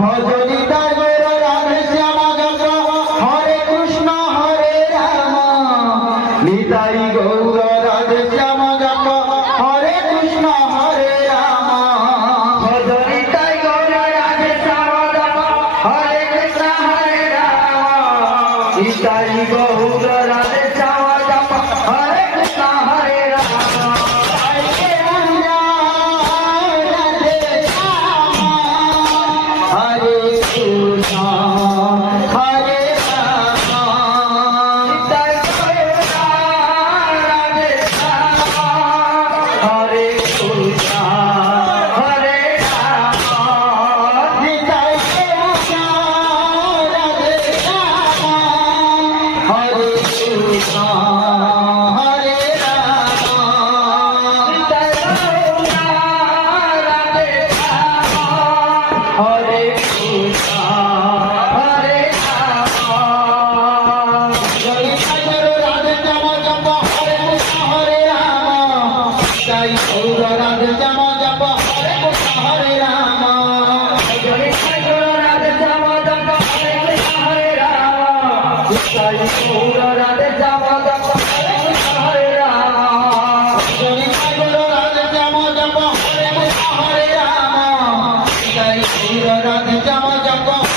ভজনি তার গৌর রাধে শ্যাম চন্দ্র হরে কৃষ্ণ হরে রাম নিতাই গৌর রাধে শ্যাম চন্দ্র হরে কৃষ্ণ হরে রাম ভজনি তাই গৌর রাধে শ্যাম চন্দ্র হরে কৃষ্ণ হরে রাম নিতাই গৌর রাধে শ্যাম চন্দ্র হরে কৃষ্ণ হরে Ram Radhe Jama Japa